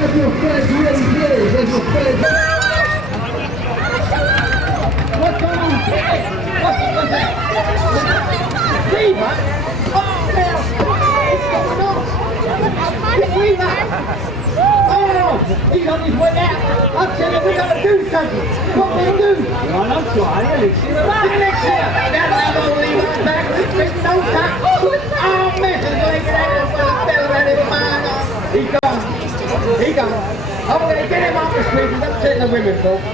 If your friends really please, if your friends... What's going on? What's that? Fever? Oh, now, what's going on? It's fever. Oh, he's on his way out. I'm telling you, we got to do something. What we do? Well, I'm trying. Elixir. That'll have all Levi back. There's no time. Oh, Mrs. Lincoln, with a fella that is mine. He's gone. He's gone. I'm going to get him off the street and upset the women, folks.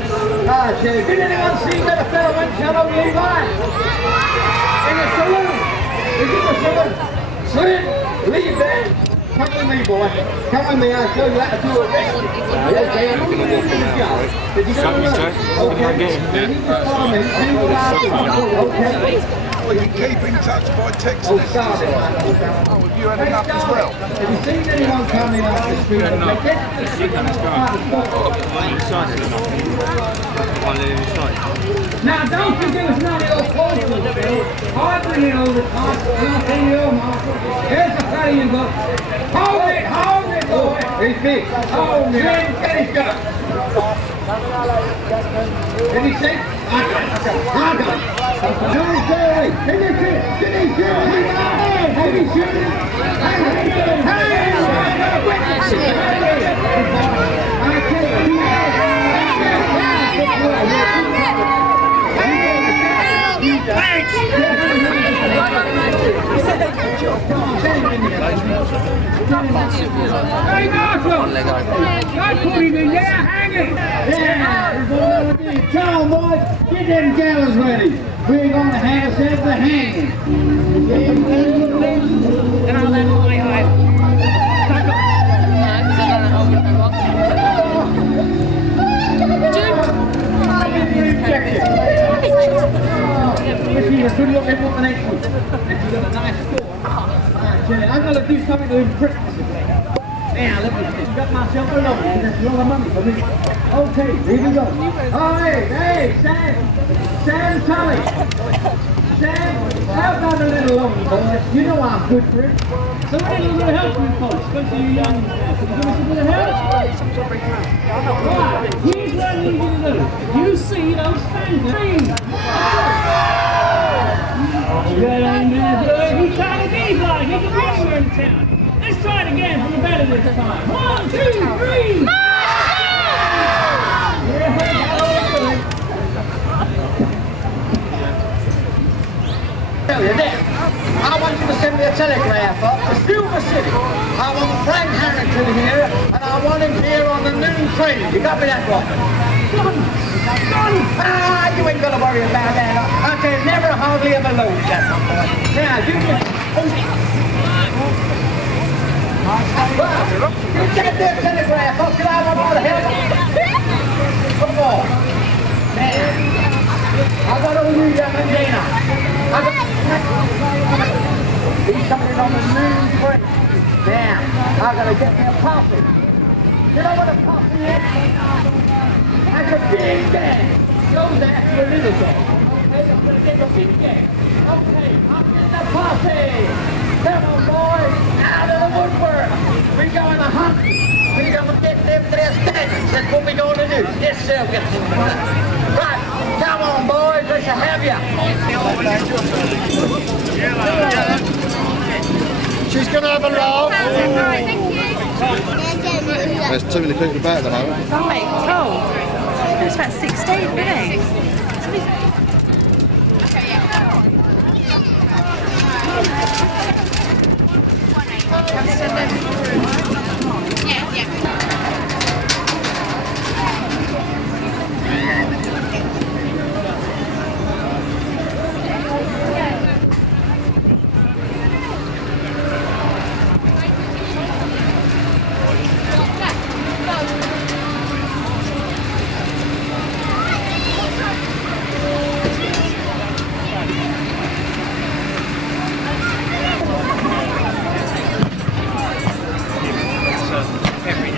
Ah, Jerry, did anyone see that a fella went shot over Levi? In the saloon. Is it the saloon? Slim, leave there. Come with me, boy. Come with me. I'll show you how to do a rest. Okay, I'm going to go to the job. Did you go to the okay. You need to follow me. Do what I do. Okay. We can keep in touch by text Oh, messages. sorry. Oh, have you had enough as well? Have you seen anyone coming off the street? Now, don't you give us none of your fortunes, Bill. I bring it all the time, and I'll tell you, Marshal. Here's the fella you got. Hold it, boy. He's big. Hold it. Get his gun. Did he say? I got it. No, Jerry. Can you shoot? Did he shoot? Did he shoot? Hey, Marshal! That's what he did, yeah, hang it! Yeah! Come on, boys, get them gallows ready. We're going to have ourselves a hanging. And I'll let my eye. This is a good looking woman, ain't she? And she's got a nice store. I'm going to do something to impress this place. Now, look at this. Got myself a loan. That's a lot of money for me. Okay, here we go. Oh, hey, Sam Tully. Sam, how about a little loan, boy? You know I'm good for it. So what are you going to help you folks? Especially you young guys. Can you give us a bit of help? Right, here's what I need you to do. You see those fingers? He's trying to be like he can be anywhere in town. Let's try it again from the better this time. 1, 2, 3. I want you to send me a telegraph up to Silver City. I want Frank Harrington here, and I want him here on the noon train. You got me that right? Done! Ah, you ain't gonna worry about that. Okay, never hardly ever load that. Now, you can... You get that telegraph up, because I want all the help. Come on. Man. I got all you young and Dana. He's coming on the noon train. Now, I gotta get me a posse. You know what a posse is? That's a big gang. Goes after a little gang. I'm gonna get a big gang. Okay, I'm getting a posse. Come on, boys, out of the woodwork. We're going to hunt. We're gonna get them to their standards. That's what we're gonna do. Yes, sir. Right, come on, boys. We shall have you. She's going to have a laugh. There's too many people about at the moment. Right, cool. He was about 16, wasn't he? Every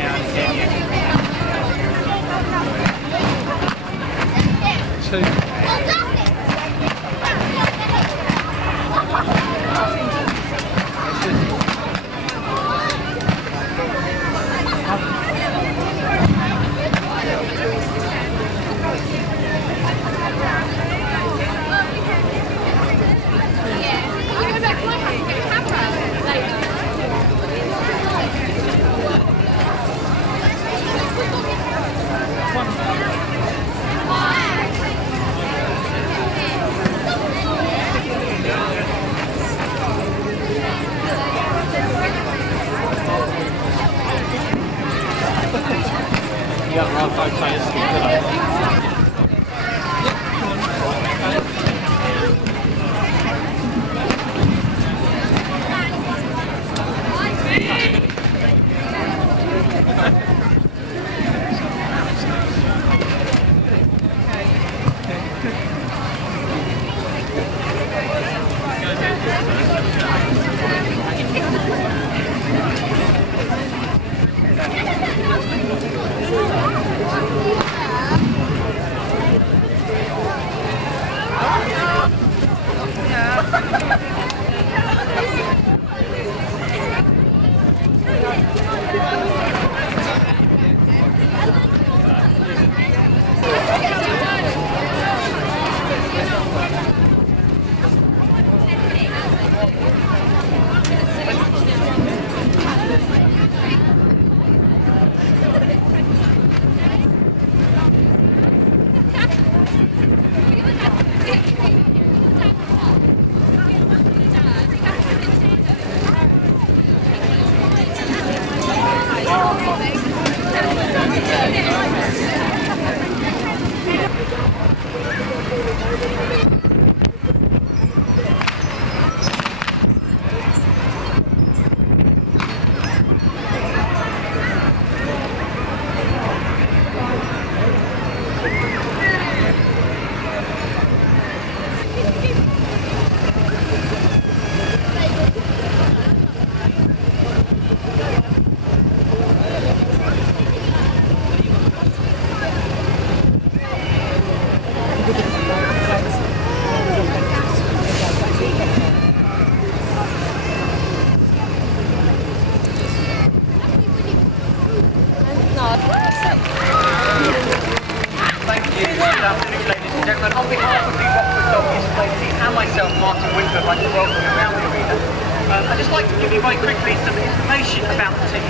I'd just like to give you very quickly some information about the team.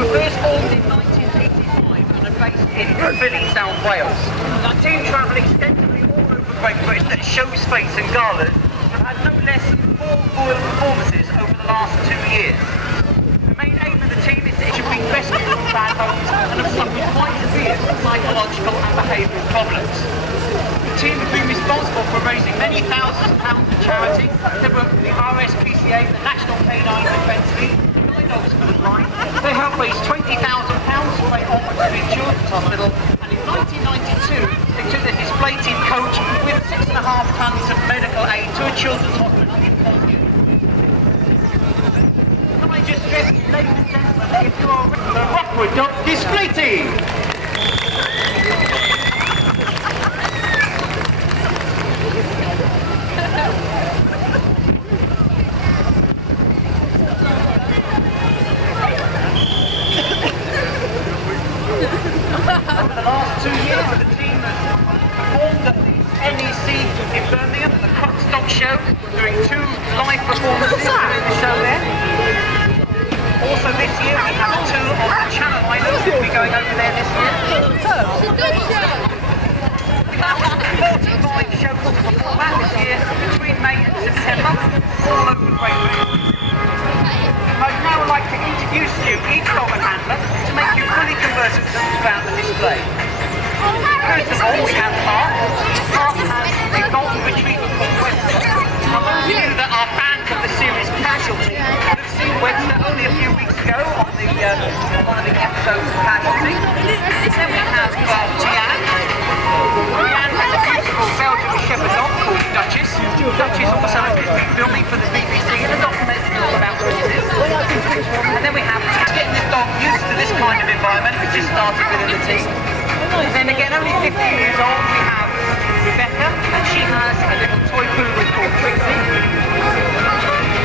We were first formed in 1985 and are based in Philly, South Wales. Our team travel extensively all over Great Britain that shows face and galas have had no less than 4 royal performances over the last 2 years. The main aim of the team is to be rescued from bad homes and have suffered quite severe psychological and behavioural problems. The team have been responsible for raising many thousands of pounds for charity. They work with the RSPCA, the National Canine Defence League, Guide Dogs for the Blind. They helped raise £20,000 to pay onwards to the Children's Hospital, and in 1992 they took their display team coach with 6.5 tonnes of medical aid to a children's hospital in Bosnia. Can I just stress, ladies and gentlemen, if you are the Rockwood Dog Display Team? Over the last 2 years, the team has performed at the NEC in Birmingham at the Croc Stock Show, doing 2 live performances during the show there. Also this year we have a tour of the Channel Islands. We'll be going over there this year. We have 45 shows before that this year, between May and September, all over Great Britain. I'd now like to introduce you each dog and handler to make you fully conversant with them throughout the display. First of all, we have Hart. Hart has a golden retriever called Webster. Now, those of you that are fans of the series Casualty would have seen Webster only a few weeks ago on one of the episodes of Casualty. Then we have Tian. Tian has a beautiful Belgian Shepherd dog called Duchess. Duchess also has been filming for the BBC and a documentary all about horses. And then we have getting this dog used to this kind of environment, which just started within the team. And then again, only 15 years old, we have Rebecca, and she has a little toy poodle called Trixie.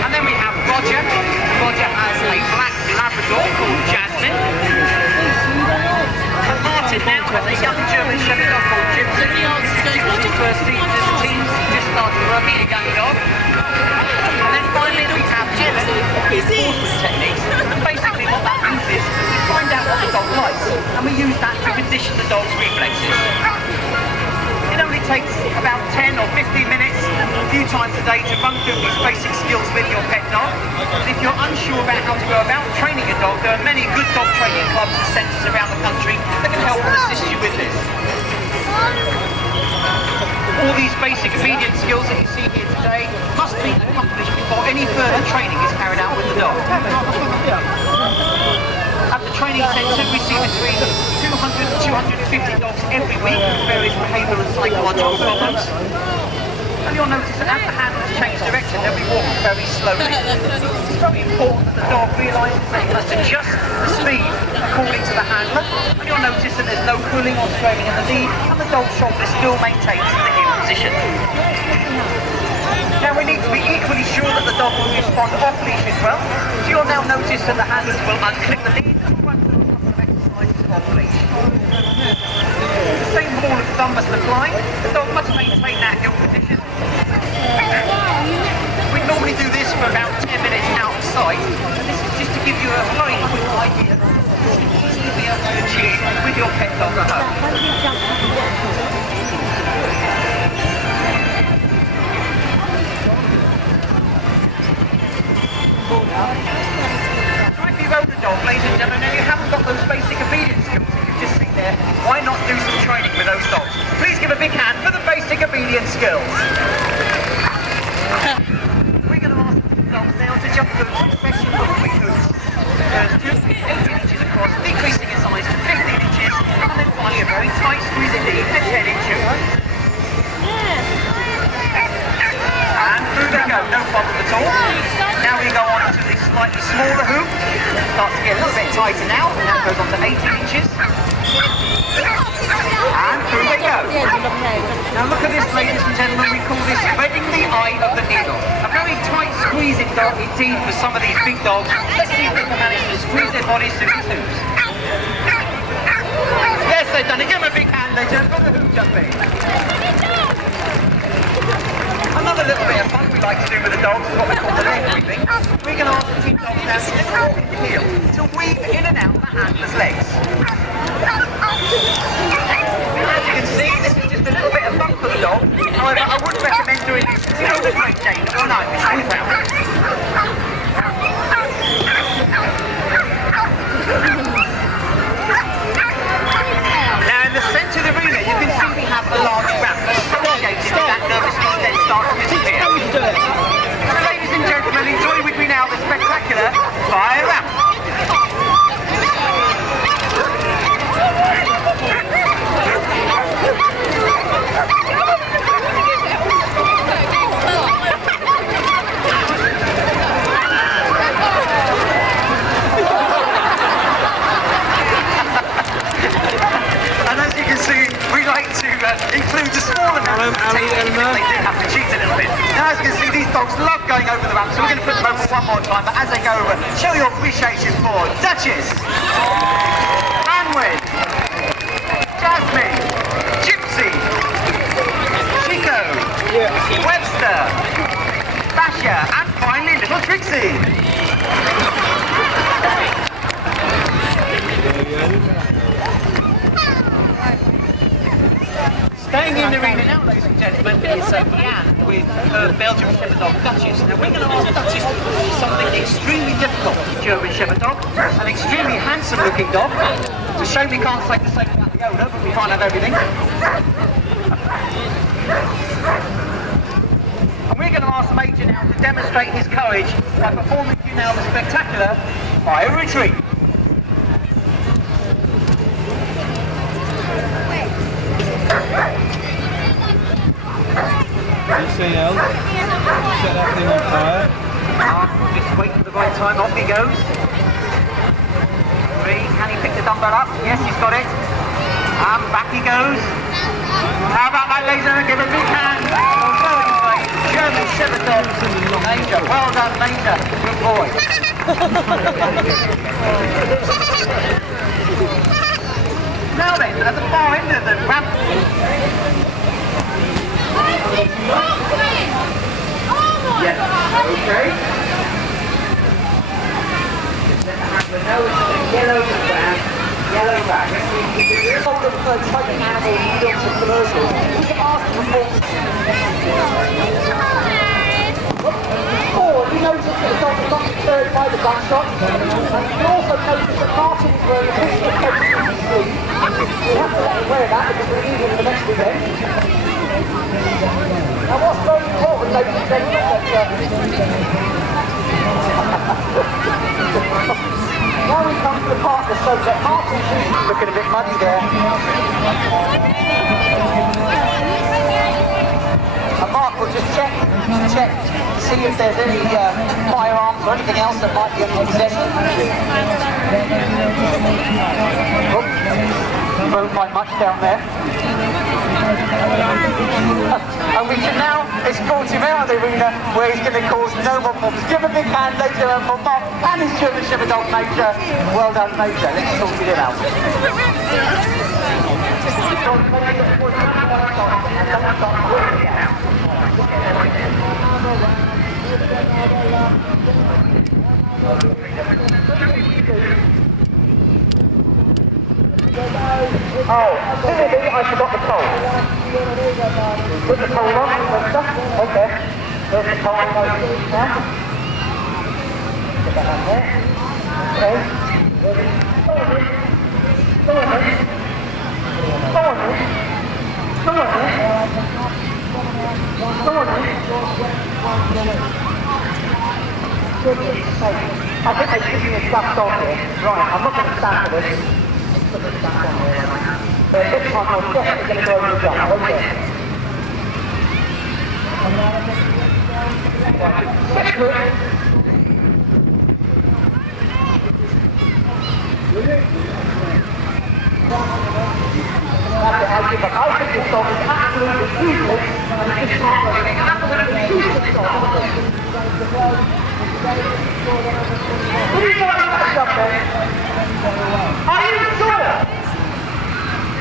And then we have Roger. Roger has a black Labrador called Jasmine. And Martin now has a young German Shepherd dog called Gypsy. Gypsy's first season in the team, just started working, a young dog. And then finally we have Ellen, reinforcement techniques. And basically what that means is we find out what the dog likes, and we use that to condition the dog's reflexes. It only takes about 10 or 15 minutes, a few times a day, to run through these basic skills with your pet dog. And if you're unsure about how to go about training a dog, there are many good dog training clubs and centres around the country that can help with Training Centre, we see between 200 and 250 dogs every week with various behavioural and psychological problems. And you'll notice that as the handlers change direction, they'll be walking very slowly. It's very important that the dog realises that he must adjust the speed according to the handler. And you'll notice that there's no pulling or straining in the lead, and the dog's shoulder still maintains the heel position. Now we need to be equally sure that the dog will respond off leash as well. So you'll now notice that the handlers will unclip the lead and run through a couple of exercises off leash. The same rule of thumb must apply. The dog must maintain that heel position. We normally do this for about 10 minutes outside, and this is just to give you a very quick idea of what you easily be able to achieve with your pet dog at home. So if you own a dog, ladies and gentlemen, and you haven't got those basic obedience skills that you've just seen there, why not do some training with those dogs? Please give a big hand for the basic obedience skills. We're going to ask the dogs now to jump through a succession of quick hoops. There's 18 inches across, decreasing in size to 15 inches, and then finally a very tight squeeze indeed at 10 inches. And through they go, no problem at all. Now we go on to the slightly smaller hoop. Starts to get a little bit tighter now, and that goes on to 18 inches. And through they go. Now look at this, ladies and gentlemen, we call this threading the eye of the needle. A very tight squeezing dog indeed for some of these big dogs. Let's see if they can manage to squeeze their bodies through these hoops. Yes, they've done it. Give them a big hand, ladies and gentlemen, for the hoop jumping. Another little bit of fun we like to do with the dogs is what we call the leg weaving. We're going to ask the team dogs now to just walk in the heel to weave in and out the handler's legs. As you can see, this is just a little bit of fun for the dog. However, I wouldn't recommend doing this until the Great Dane or an Irish Wolfhound. Now in the centre of the arena, you can see we have a large ramp associated with that nervousness then starts to disappear. So ladies and gentlemen, enjoy with me now the spectacular fire ramp. Include a small amount of rotation if they do have to cheat a little bit. Now as you can see, these dogs love going over the ramp, so we're going to put them over one more time, but as they go over, show your appreciation for Duchess, Anwin, Jasmine, Gypsy, Chico, Webster, Basha, and finally little Trixie. Staying in the arena now, ladies and gentlemen, is Jan with her Belgian Shepherd dog, Duchess. Now we're going to ask Duchess to do something extremely difficult for the German Shepherd dog, an extremely handsome looking dog. It's a shame we can't say the same about the owner, but we can't have everything. And we're going to ask Major now to demonstrate his courage by performing to you now the spectacular fire retreat. Anything else? Set that thing on fire. Just wait for the right time, off he goes. 3, can he pick the dumbbell up? Yes, he's got it. And back he goes. How about that, ladies and gentlemen? Give a big hand. German Shepherd dog, Major. Well done, Major. Good boy. Now then, at the far end of the ramp. Yes, okay. Let the handler know it's a yellow ground, yellow back. We're all the typing animal films and commercials. We can ask them for. Or you notice that the dog is not deterred by the gunshot. And you also notice that Martin is wearing a pistol case in his sleeve. We have to let him wear that because we're using it for the next event. And what's very important, ladies and gentlemen, that Now we come to the part that shows that Martin's looking a bit muddy there. And Mark will just check, see if there's any firearms or anything else that might be in possession. Oh, you won't find much down there. And we can now escort him out of the arena where he's going to cause no more problems. Give a big hand, ladies and gentlemen, for Mark and his German Shepherd dog, Major. Well done, Major. Let's sort it out. Oh, clearly I forgot the pole. Put the pole on, okay. There's the pole now. Put that on there. Okay. Go on then. I think they should be a stuffed on here. Right, I'm not going to stand for this. Put the stuff on there. This time I'm definitely going to go over the jump. Okay. That's good. That's it, I think this dog is absolutely useless, and it's just not an absolutely useless dog. What are you doing with that stuff then? Are you sure?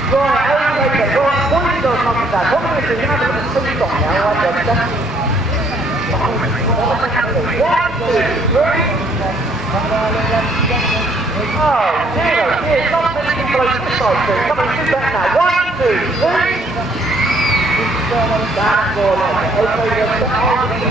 Right, okay, well, one of those not that. What we're going to do is have a little switch on now, like that. 1, 2, 3. Oh, dear, not many people over the side too. Come on, do that now. 1, 2, 3. That's more like it. Okay, yes, the arm is